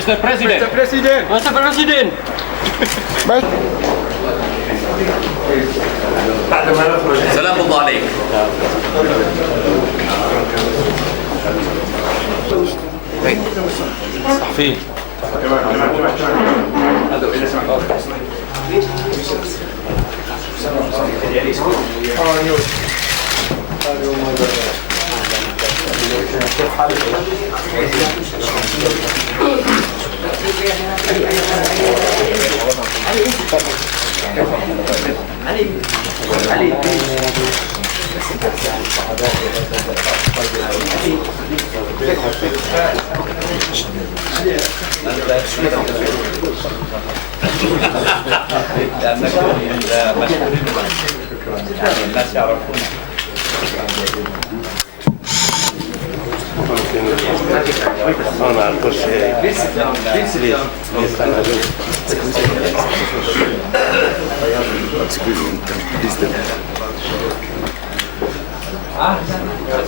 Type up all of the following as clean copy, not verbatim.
Mr. President. Mr. President. Mr. President. سلام الله عليك. صحفي. لأنك مشهورين يعني الناس يعرفون.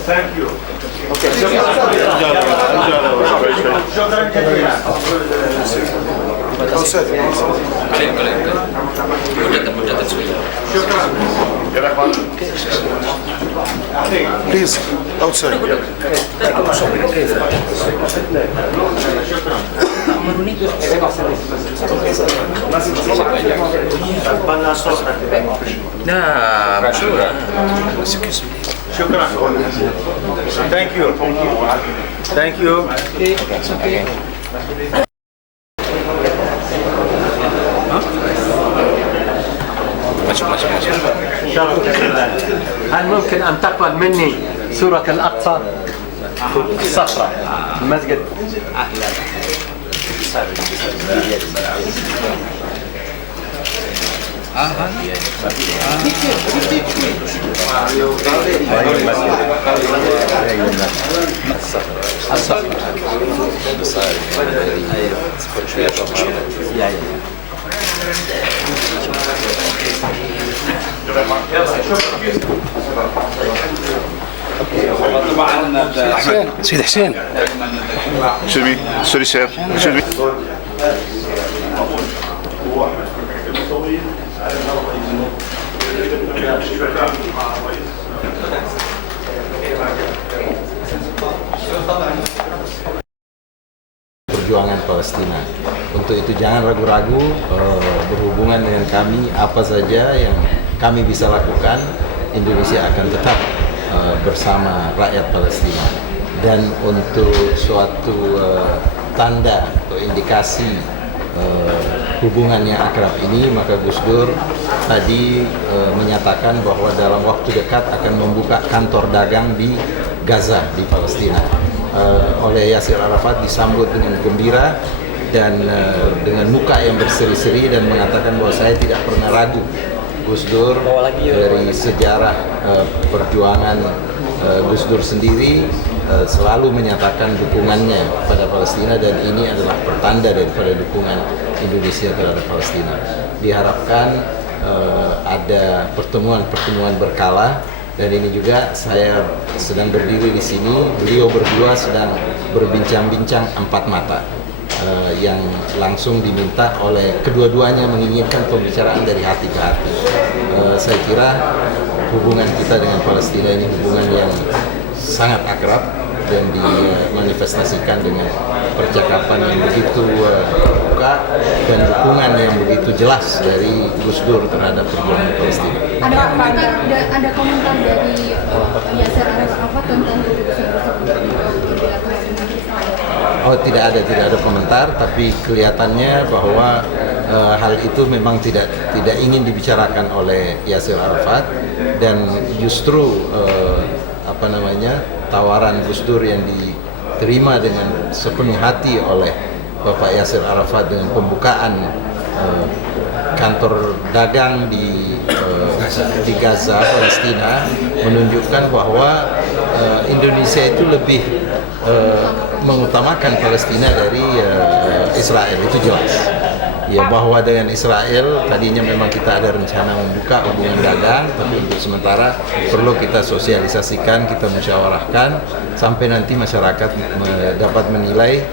Thank you. Please, outside. نعم مشهورة. شكرا. Thank you. Thank you. هل ممكن أن تقبل مني سورة الأقصى الصخرة المسجد؟ سيد حسين. Should we? Sorry, sir. Should we? Perjuangan Palestina. Untuk itu jangan ragu-ragu berhubungan dengan kami, apa saja yang kami bisa lakukan, Indonesia akan tetap bersama rakyat Palestina. Dan untuk suatu tanda atau indikasi hubungan yang akrab ini, maka Gus Dur tadi menyatakan bahwa dalam waktu dekat akan membuka kantor dagang di Gaza, di Palestina. Oleh Yasir Arafat disambut dengan gembira dan dengan muka yang berseri-seri dan mengatakan bahwa saya tidak pernah ragu. Gus Dur dari sejarah perjuangan Gus Dur sendiri selalu menyatakan dukungannya pada Palestina, dan ini adalah pertanda daripada dukungan Indonesia terhadap Palestina. Diharapkan ada pertemuan-pertemuan berkala. Dan ini juga saya sedang berdiri di sini, beliau berdua sedang berbincang-bincang empat mata yang langsung diminta oleh kedua-duanya menginginkan pembicaraan dari hati ke hati. Saya kira hubungan kita dengan Palestina ini hubungan yang sangat akrab dan dimanifestasikan dengan percakapan yang begitu buka dan dukungan yang begitu jelas dari Gus Dur terhadap perjuangan Palestina. Ada komentar dari Yasir Arafat tentang Oh, tidak ada komentar, tapi kelihatannya bahwa hal itu memang tidak ingin dibicarakan oleh Yasir Arafat, dan justru tawaran Gus Dur yang diterima dengan sepenuh hati oleh Bapak Yasir Arafat dengan pembukaan kantor dagang di Gaza, Palestina, menunjukkan bahwa Indonesia itu lebih mengutamakan Palestina dari Israel, itu jelas. Ya, bahwa dengan Israel tadinya memang kita ada rencana membuka hubungan dagang, tapi untuk sementara perlu kita sosialisasikan, kita musyawarahkan sampai nanti masyarakat dapat menilai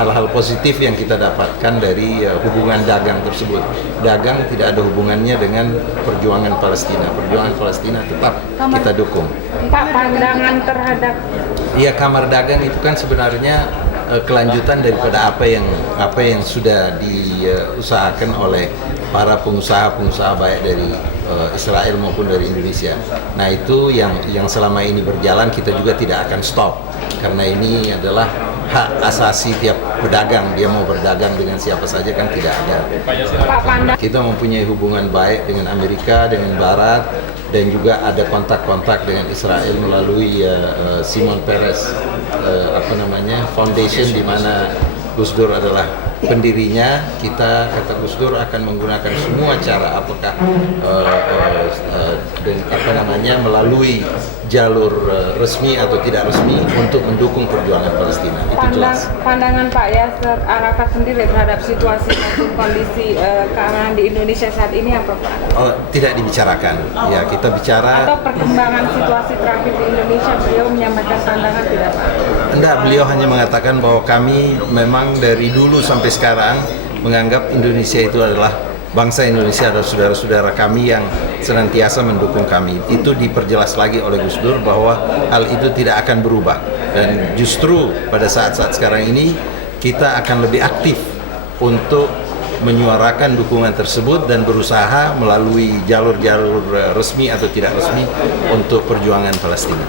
hal-hal positif yang kita dapatkan dari hubungan dagang tersebut. Dagang tidak ada hubungannya dengan perjuangan Palestina. Perjuangan Palestina tetap kita dukung. Pak, pandangan terhadap Kamar dagang itu kan sebenarnya kelanjutan daripada apa yang sudah diusahakan oleh para pengusaha baik dari Israel maupun dari Indonesia. Nah, itu yang selama ini berjalan, kita juga tidak akan stop karena ini adalah hak asasi tiap pedagang. Dia mau berdagang dengan siapa saja kan tidak ada. Kita mempunyai hubungan baik dengan Amerika, dengan Barat, dan juga ada kontak-kontak dengan Israel melalui Shimon Peres Foundation, di mana Gus Dur adalah pendirinya. Kita, kata Gus Dur, akan menggunakan semua cara, apakah melalui jalur resmi atau tidak resmi untuk mendukung perjuangan Palestina. Itu jelas. Pandangan Pak Yasser Arafat sendiri terhadap situasi maupun kondisi keamanan di Indonesia saat ini apa Pak? Tidak dibicarakan. Ya, kita bicara. Atau perkembangan situasi terakhir di Indonesia, beliau menyampaikan pandangan tidak Pak? Enggak, beliau hanya mengatakan bahwa kami memang dari dulu sampai sekarang menganggap Indonesia itu adalah bangsa Indonesia, adalah saudara-saudara kami yang senantiasa mendukung kami. Itu diperjelas lagi oleh Gus Dur bahwa hal itu tidak akan berubah. Dan justru pada saat-saat sekarang ini kita akan lebih aktif untuk menyuarakan dukungan tersebut dan berusaha melalui jalur-jalur resmi atau tidak resmi untuk perjuangan Palestina.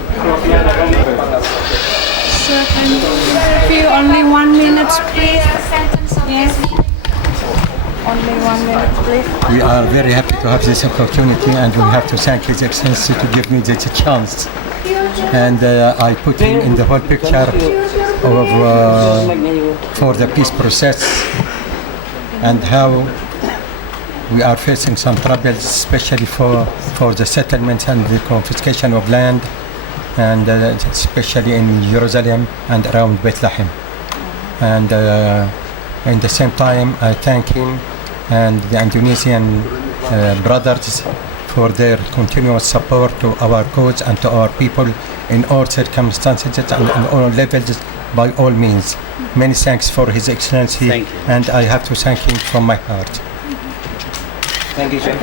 Sir, can you review only 1 minute, please? Yes. Only 1 minute, please. We are very happy to have this opportunity, and we have to thank His Excellency to give me this chance. And I put him in the whole picture of for the peace process and how we are facing some troubles, especially for the settlement and the confiscation of land, and especially in Jerusalem and around Bethlehem. And at the same time, I thank him and the Indonesian brothers for their continuous support to our cause and to our people in all circumstances and on all levels, by all means. Many thanks for His Excellency, and I have to thank him from my heart. Thank you, sir.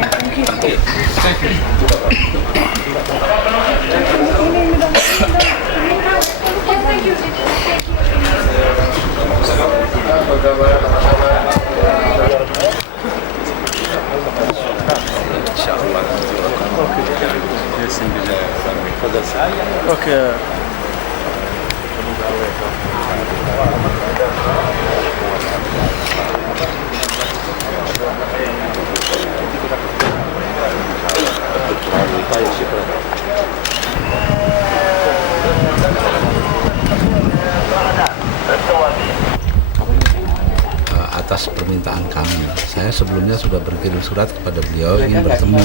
Atas permintaan kami, saya sebelumnya sudah berkirim surat kepada beliau ingin bertemu.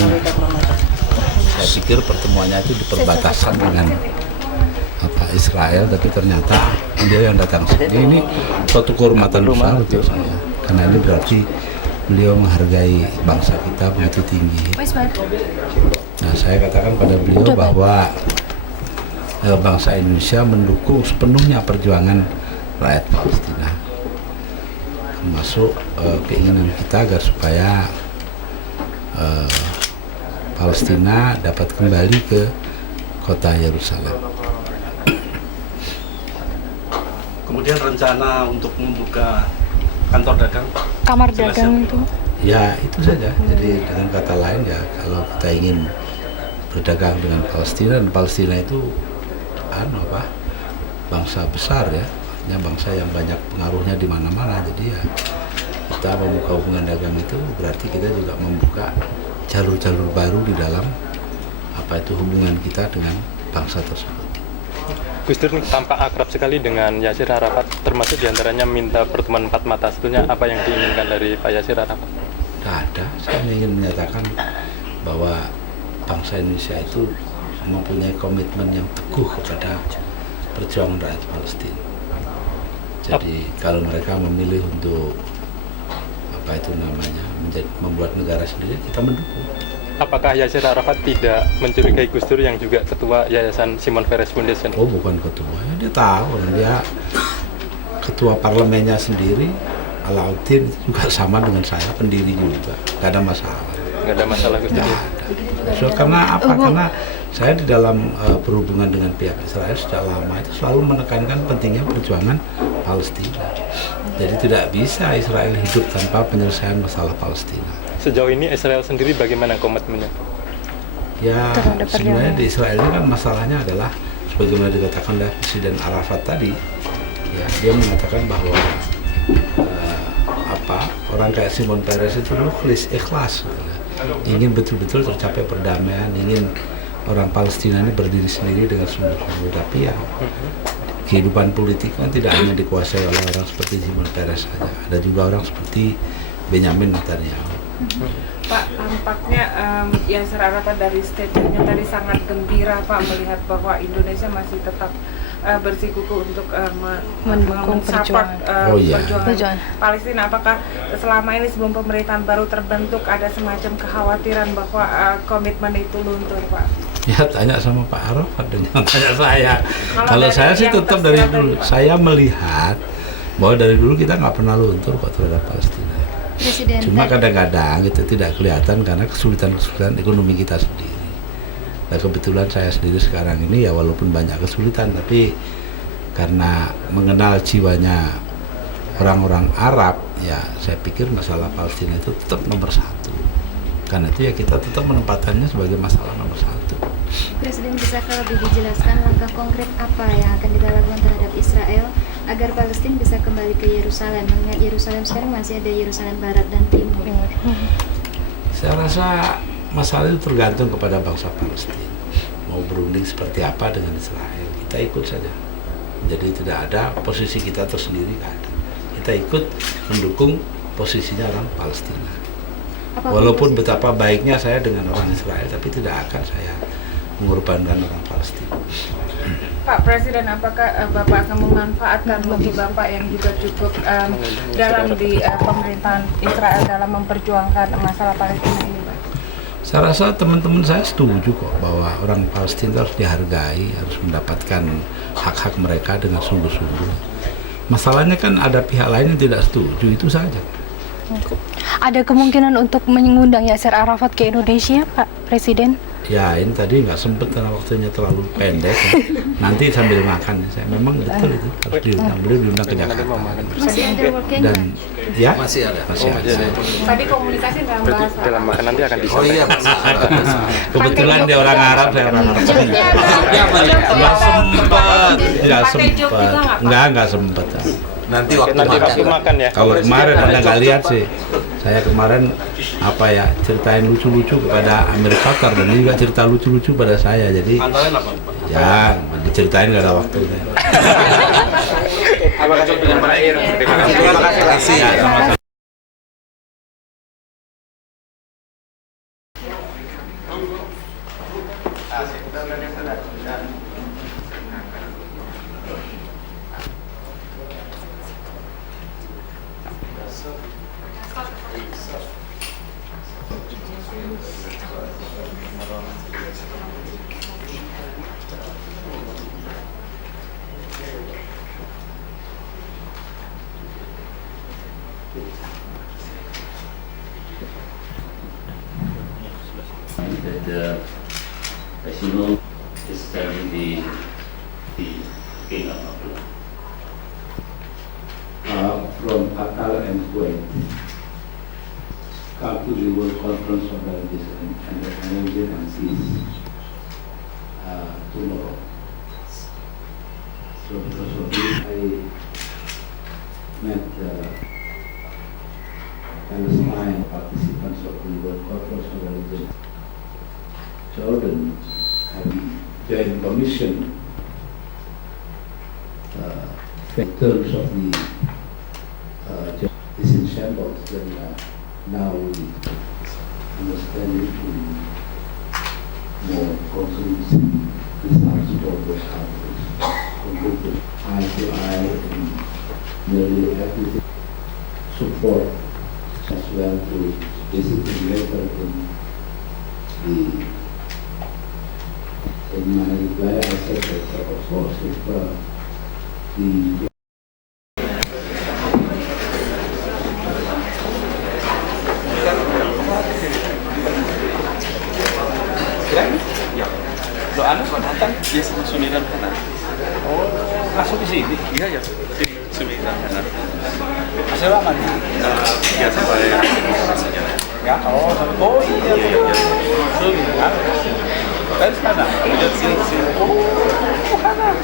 Saya pikir pertemuannya itu di perbatasan dengan Israel, tapi ternyata beliau yang datang sini. Ini suatu kehormatan besar untuk saya, karena ini berarti beliau menghargai bangsa kita begitu tinggi. Nah, saya katakan pada beliau bahwa bangsa Indonesia mendukung sepenuhnya perjuangan rakyat Palestina, termasuk keinginan kita agar supaya Palestina dapat kembali ke kota Yerusalem. Kemudian rencana untuk membuka kantor dagang, Kamar dagang itu? Ya, itu saja. Jadi dengan kata lain, ya kalau kita ingin berdagang dengan Palestina, dan Palestina itu bangsa besar ya, artinya bangsa yang banyak pengaruhnya di mana-mana. Jadi ya kita membuka hubungan dagang itu berarti kita juga membuka jalur-jalur baru di dalam hubungan kita dengan bangsa tersebut. Gus Dur tampak akrab sekali dengan Yasser Arafat, termasuk diantaranya minta pertemuan empat mata. Sebetulnya apa yang diinginkan dari Pak Yasser Arafat? Tidak ada, saya ingin menyatakan bahwa bangsa Indonesia itu mempunyai komitmen yang teguh kepada perjuangan rakyat Palestina. Jadi kalau mereka memilih untuk membuat negara sendiri, kita mendukung. Apakah Yasser Arafat tidak mencurigai Gus Dur yang juga ketua Yayasan Shimon Peres Foundation? Oh, bukan ketua, dia tahu, dia ketua parlemennya sendiri, Alauddin, itu juga sama dengan saya, pendiri juga, nggak ada masalah. Nggak ada masalah Gus Dur. So, karena apa? Karena saya di dalam berhubungan dengan pihak Israel sejak lama itu selalu menekankan pentingnya perjuangan Palestina. Jadi tidak bisa Israel hidup tanpa penyelesaian masalah Palestina. Sejauh ini Israel sendiri bagaimana komitmennya? Ya, sebenarnya di Israel ini kan masalahnya adalah sebagaimana dikatakan oleh Presiden Arafat tadi, ya dia mengatakan bahwa orang kayak Shimon Peres itu ikhlas, ingin betul-betul tercapai perdamaian, ingin orang Palestina ini berdiri sendiri dengan sungguh-sungguh. Tapi ya kehidupan politik kan tidak hanya dikuasai oleh orang seperti Shimon Peres saja, ada juga orang seperti Benjamin Netanyahu. Pak, tampaknya Yasser Arafat dari statementnya tadi sangat gembira Pak melihat bahwa Indonesia masih tetap bersikukuh untuk mendukung perjuangan Palestina. Apakah selama ini sebelum pemerintahan baru terbentuk ada semacam kekhawatiran bahwa komitmen itu luntur, Pak? Ya tanya sama Pak Arafat dan jangan tanya saya. Kalau saya sih tetap dari dulu, saya melihat bahwa dari dulu kita nggak pernah luntur kok terhadap Palestina. Presiden Cuma kadang-kadang itu tidak kelihatan karena kesulitan-kesulitan ekonomi kita sendiri. Nah kebetulan saya sendiri sekarang ini ya walaupun banyak kesulitan, tapi karena mengenal jiwanya orang-orang Arab, ya saya pikir masalah Palestina itu tetap nomor satu. Karena itu ya kita tetap menempatkannya sebagai masalah nomor satu. Presiden bisakah lebih dijelaskan langkah konkret apa yang akan kita lakukan terhadap Israel agar Palestina bisa kembali ke Yerusalem, mengingat Yerusalem sekarang masih ada Yerusalem Barat dan Timur. Saya rasa masalah itu tergantung kepada bangsa Palestina. Mau berunding seperti apa dengan Israel, kita ikut saja. Jadi tidak ada posisi kita tersendiri, nggak ada. Kita ikut mendukung posisinya orang Palestina. Walaupun betapa baiknya saya dengan orang Israel, tapi tidak akan saya mengorbankan orang Palestina. Pak Presiden, apakah Bapak akan memanfaatkan lobby Bapak yang juga cukup dalam di pemerintahan Israel dalam memperjuangkan masalah Palestina ini, Pak? Saya rasa teman-teman saya setuju kok bahwa orang Palestina harus dihargai, harus mendapatkan hak-hak mereka dengan sungguh-sungguh. Masalahnya kan ada pihak lain yang tidak setuju, itu saja. Ada kemungkinan untuk mengundang Yasser Arafat ke Indonesia, Pak Presiden? Ya ini tadi nggak sempet karena waktunya terlalu pendek. Ya. Nanti sambil makan, saya memang betul itu harus diundang, beliau diundang ke Jakarta. Masih ada working Dan ya masih ada. Tadi komunikasi dalam bahasa. Dalam makan nanti akan disampaikan. Oh iya, kebetulan dia orang Arab, saya orang Arab. Nggak sempat. Nggak sempat. Nanti waktu makan ya. Kalau kemarin Anda nggak lihat sih, saya kemarin ceritain lucu-lucu kepada Amir Khatar dan dia juga cerita lucu-lucu pada saya. Jadi ya diceritain nggak ada waktunya. Terima kasih. As you know, is studying the King of Abdullah. From Qatar and Kuwait, come to the World Conference on Languages and Seas tomorrow. So because of this, I met Palestine participants of the World Conference on Languages. Jordan have joined commission in terms of the is in shambles. Then now we understand it in more conclusive results for those countries. Concluded eye to eye in nearly everything. Support as well to basically later in my reply I said that of course if the Ya. Lo anu kok datang biasa Sumiran Hanan. Oh, masuk di sini. Iya ya. Sini Sumiran Hanan. Masih lama nih. Biasa saya. Ya, oh iya. Sumiran. Kan sana. Lihat sini. Oh, Hanan.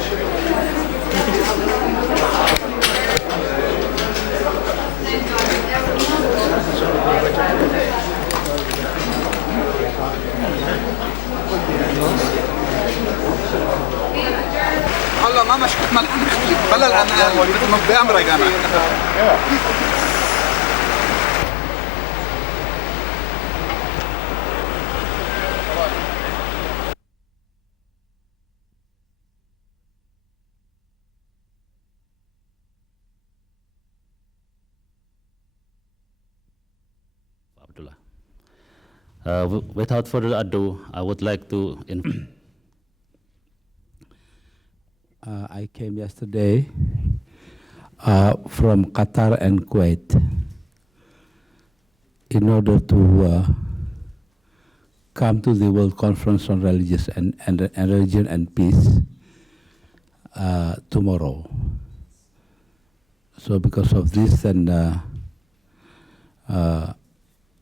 والله ما مشكلة ما الحين بلا الآن بأمرك أنا. Abdullah. Without further ado, I would like to I came yesterday from Qatar and Kuwait in order to come to the World Conference on Religion and Peace tomorrow. So because of this, then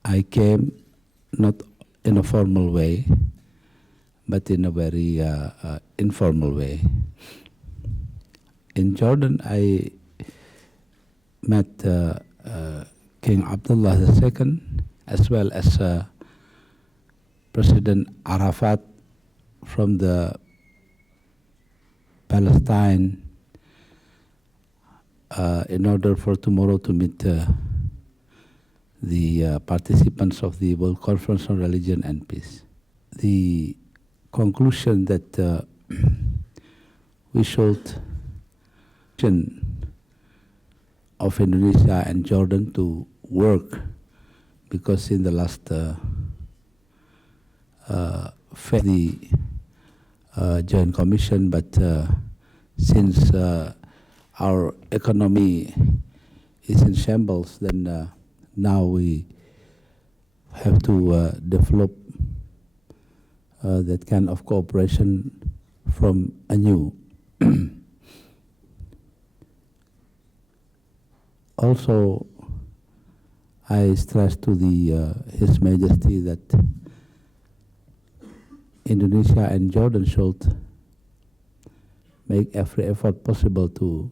I came not in a formal way, but in a very informal way. In Jordan, I met King Abdullah II, as well as President Arafat from the Palestine, in order for tomorrow to meet the participants of the World Conference on Religion and Peace. The conclusion that we should of Indonesia and Jordan to work, because in the last the Joint Commission, but since our economy is in shambles, then now we have to develop that kind of cooperation from anew. Also, I stress to His Majesty that Indonesia and Jordan should make every effort possible to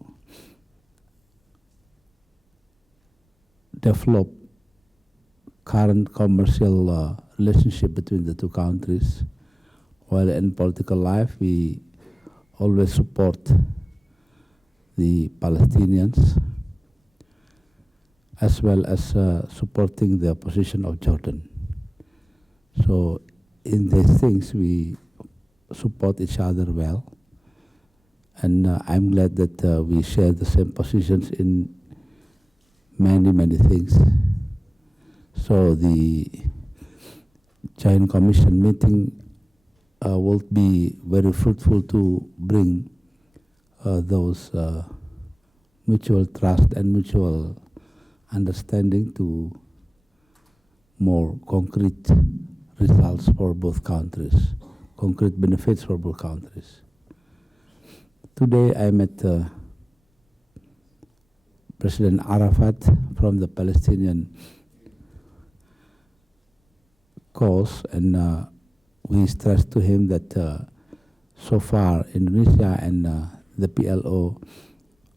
develop current commercial relationship between the two countries. While in political life, we always support the Palestinians, as well as supporting the position of Jordan. So in these things, we support each other well. And I'm glad that we share the same positions in many, many things. So the Joint Commission meeting will be very fruitful to bring those mutual trust and mutual understanding to more concrete results for both countries, concrete benefits for both countries. Today I met President Arafat from the Palestinian cause, and we stressed to him that so far Indonesia and the PLO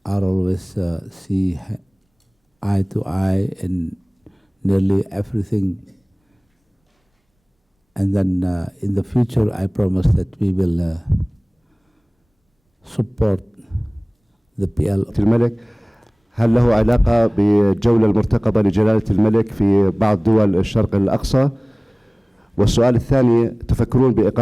are always see eye to eye in nearly everything. And then in the future, I promise that we will support the PLO. الملك، هل له علاقة بالجولة المرتقبة لجلالة الملك في بعض دول الشرق الأقصى؟ والسؤال الثاني، تفكرون بإقامة